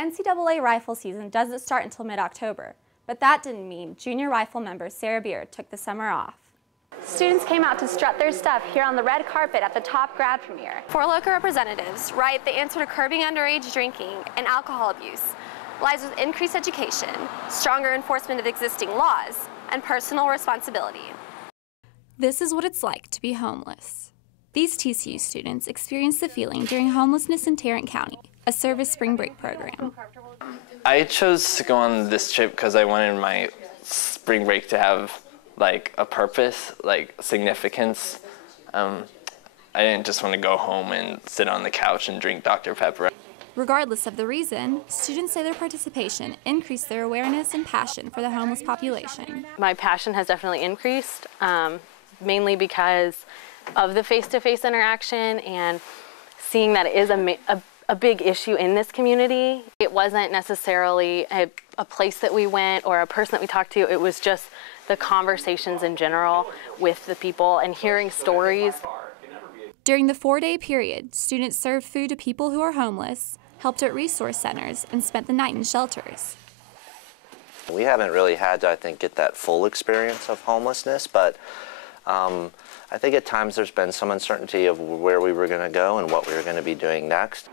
NCAA rifle season doesn't start until mid-October, but that didn't mean junior rifle member Sarah Beard took the summer off. Students came out to strut their stuff here on the red carpet at the Top Grad premiere. Four local representatives write the answer to curbing underage drinking and alcohol abuse lies with increased education, stronger enforcement of existing laws, and personal responsibility. This is what it's like to be homeless. These TCU students experienced the feeling during homelessness in Tarrant County, a service spring break program. I chose to go on this trip because I wanted my spring break to have like a purpose, like significance. I didn't just want to go home and sit on the couch and drink Dr. Pepper. Regardless of the reason, students say their participation increased their awareness and passion for the homeless population. My passion has definitely increased, mainly because of the face-to-face interaction and seeing that it is a big issue in this community. It wasn't necessarily a place that we went or a person that we talked to, it was just the conversations in general with the people and hearing stories. During the 4-day period, students served food to people who are homeless, helped at resource centers, and spent the night in shelters. We haven't really had to, I think, get that full experience of homelessness, but I think at times there's been some uncertainty of where we were going to go and what we were going to be doing next.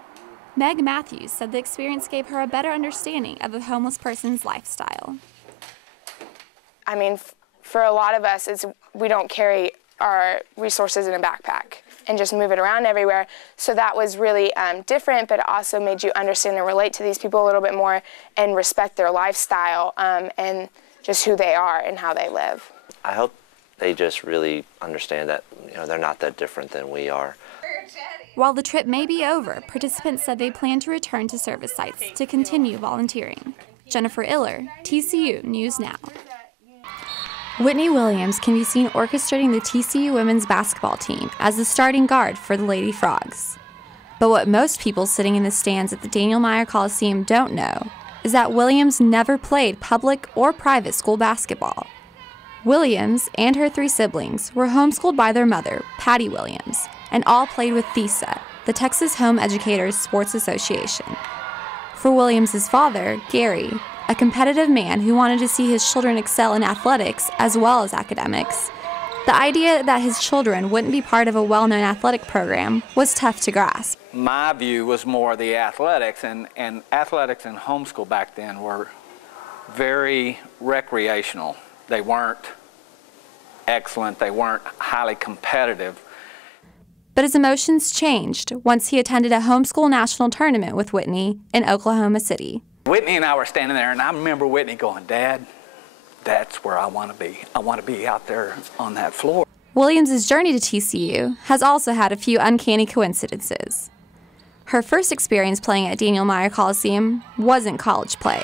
Meg Matthews said the experience gave her a better understanding of a homeless person's lifestyle. I mean, for a lot of us, we don't carry our resources in a backpack and just move it around everywhere. So that was really different, but it also made you understand and relate to these people a little bit more and respect their lifestyle and just who they are and how they live. I hope they just really understand that they're not that different than we are. While the trip may be over, participants said they plan to return to service sites to continue volunteering. Jennifer Iller, TCU News Now. Whitney Williams can be seen orchestrating the TCU women's basketball team as the starting guard for the Lady Frogs. But what most people sitting in the stands at the Daniel Meyer Coliseum don't know is that Williams never played public or private school basketball. Williams and her 3 siblings were homeschooled by their mother, Patty Williams, and all played with THESA, the Texas Home Educators Sports Association. For Williams' father, Gary, a competitive man who wanted to see his children excel in athletics as well as academics, the idea that his children wouldn't be part of a well-known athletic program was tough to grasp. My view was more the athletics, and athletics in homeschool back then were very recreational. They weren't excellent, they weren't highly competitive. But his emotions changed once he attended a homeschool national tournament with Whitney in Oklahoma City. Whitney and I were standing there, and I remember Whitney going, "Dad, that's where I want to be. I want to be out there on that floor." Williams' journey to TCU has also had a few uncanny coincidences. Her first experience playing at Daniel Meyer Coliseum wasn't college play.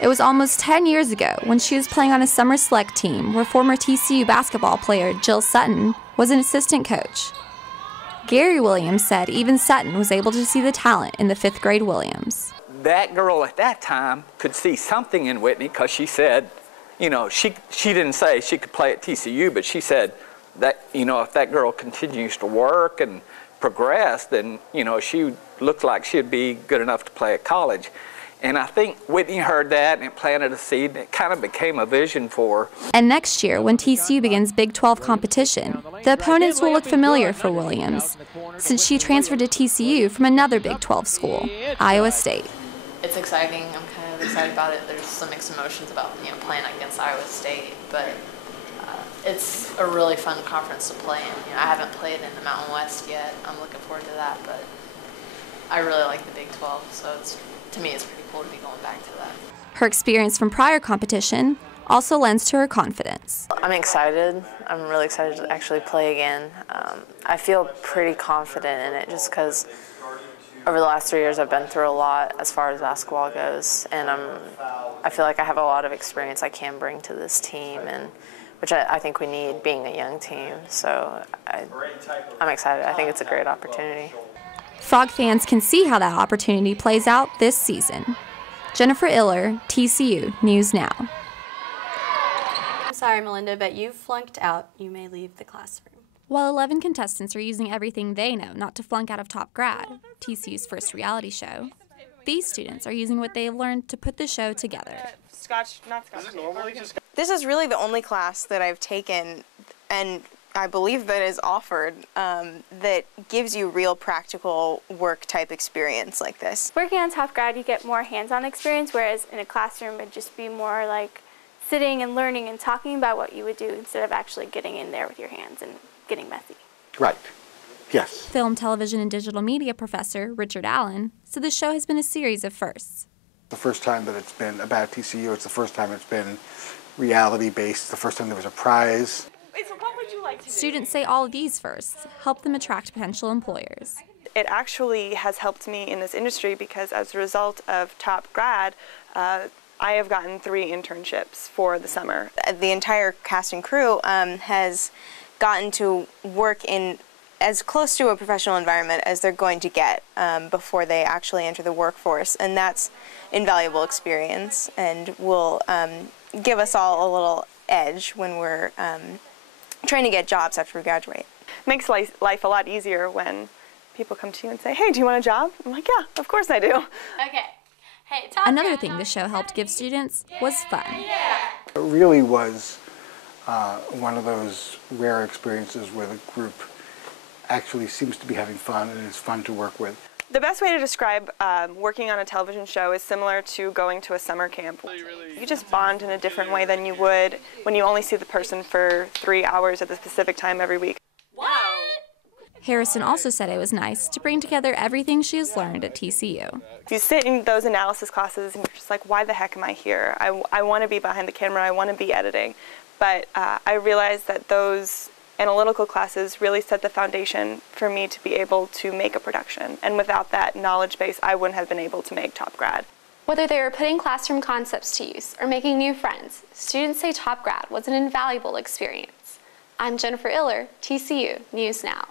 It was almost 10 years ago when she was playing on a summer select team where former TCU basketball player Jill Sutton was an assistant coach. Gary Williams said even Sutton was able to see the talent in the 5th grade Williams. That girl at that time could see something in Whitney because she said, she didn't say she could play at TCU, but she said that, if that girl continues to work and progress, then, she looked like she'd be good enough to play at college. And I think Whitney heard that and it planted a seed and it kind of became a vision for her. And next year, when TCU begins Big 12 competition, the opponents will look familiar for Williams, since she transferred to TCU from another Big 12 school, Iowa State. It's exciting. I'm kind of excited about it. There's some mixed emotions about playing against Iowa State, but it's a really fun conference to play in. I haven't played in the Mountain West yet. I'm looking forward to that, but I really like the Big 12, so to me it's pretty cool to be going back to that. Her experience from prior competition also lends to her confidence. I'm excited. I'm really excited to actually play again. I feel pretty confident in it just because over the last 3 years I've been through a lot as far as basketball goes, and I feel like I have a lot of experience I can bring to this team, and which I think we need being a young team. So I'm excited. I think it's a great opportunity. Frog fans can see how that opportunity plays out this season. Jennifer Iller, TCU News Now. I'm sorry, Melinda, but you flunked out. You may leave the classroom. While 11 contestants are using everything they know not to flunk out of Top Grad, TCU's first reality show, These students are using what they have learned to put the show together. Scotch, not scotch. This is really the only class that I've taken, and I believe that is offered, that gives you real practical work type experience like this. Working on Top Grad, you get more hands-on experience, whereas in a classroom it'd just be more like sitting and learning and talking about what you would do instead of actually getting in there with your hands and getting messy. Right. Yes. Film, television, and digital media professor Richard Allen said the show has been a series of firsts. The first time that it's been about TCU, it's the first time it's been reality-based, the first time there was a prize. So what would you like to do? Students say all of these firsts help them attract potential employers. It actually has helped me in this industry because as a result of Top Grad, I have gotten 3 internships for the summer. The entire cast and crew has gotten to work in as close to a professional environment as they're going to get before they actually enter the workforce, and that's invaluable experience and will give us all a little edge when we're trying to get jobs after we graduate. Makes life a lot easier when people come to you and say, hey, do you want a job? I'm like, yeah, of course I do. Okay. Hey, Another thing the show helped give students was fun. It really was one of those rare experiences where the group actually seems to be having fun and is fun to work with. The best way to describe working on a television show is similar to going to a summer camp. You just bond in a different way than you would when you only see the person for 3 hours at a specific time every week. What? Harrison also said it was nice to bring together everything she has learned at TCU. You sit in those analysis classes and you're just like, why the heck am I here? I want to be behind the camera, I want to be editing. But I realized that those analytical classes really set the foundation for me to be able to make a production. And without that knowledge base, I wouldn't have been able to make Top Grad. Whether they were putting classroom concepts to use or making new friends, students say Top Grad was an invaluable experience. I'm Jennifer Iller, TCU News Now.